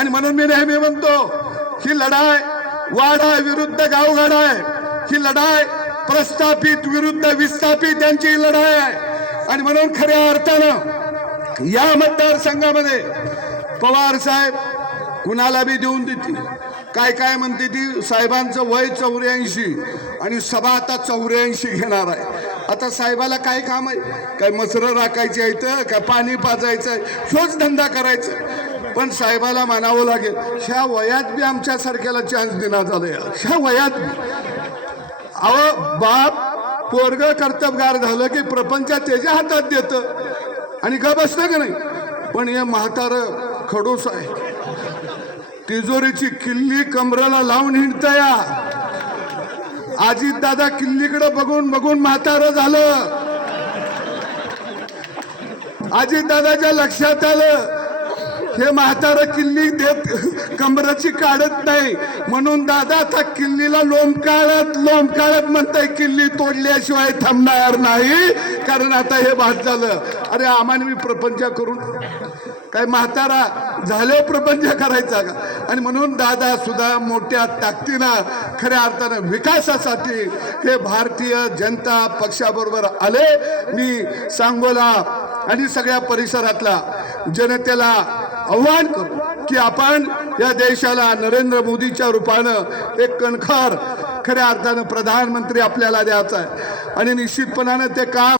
आणि म्हणून मी नेहमी म्हणतो ही लढाई वाडा विरुद्ध गावगाडा आहे, ही लढाई प्रस्थापित विरुद्ध विस्थापित यांची लढाई आहे। आणि म्हणून खऱ्या अर्थानं या मतदारसंघामध्ये पवार साहेब कुणाला बी देऊन देतील। काय काय म्हणते ती साहेबांचं वय 84 आणि सभा आता 84 घेणार आहे। आता साहेबाला काय काम आहे? काय मसरं राखायची आहेत, काय पाणी पाजायचं, शोच धंदा करायचा। पण साहेबाला मानावं लागेल, ह्या वयात बी आमच्या सारख्याला चान्स देण्यात झालाय। ह्या वयात अहो बाप पोरग कर्तबगार झालं की प्रपंच त्याच्या हातात देतं आणि का बसतं का नाही। पण हे म्हातारं खडूस आहे, तिजोरीची किल्ली कमराला लावून हिंडतया। अजित दादा किल्लीकडे बघून बघून म्हातारं झालं। अजित दादाच्या लक्षात आलं हे म्हातारं किल्ली देत कमराची काढत नाही, म्हणून दादा आता किल्लीला लोंबकाळत म्हणताय किल्ली तोडल्याशिवाय थांबणार नाही, कारण आता हे बाद झालं। अरे आम्हाला मी प्रपंच करून काय म्हातारा झाले प्रपंच करायचा का? आणि म्हणून दादा सुद्धा मोठ्या ताकदीनं खऱ्या अर्थानं विकासासाठी हे भारतीय जनता पक्षाबरोबर आले। मी सांगोला आणि सगळ्या परिसरातला जनतेला आव्हान करू की आपण या देशाला नरेंद्र मोदीच्या रूपानं एक कणखर खऱ्या अर्थानं प्रधानमंत्री आपल्याला द्यायचा आहे आणि निश्चितपणाने ते काम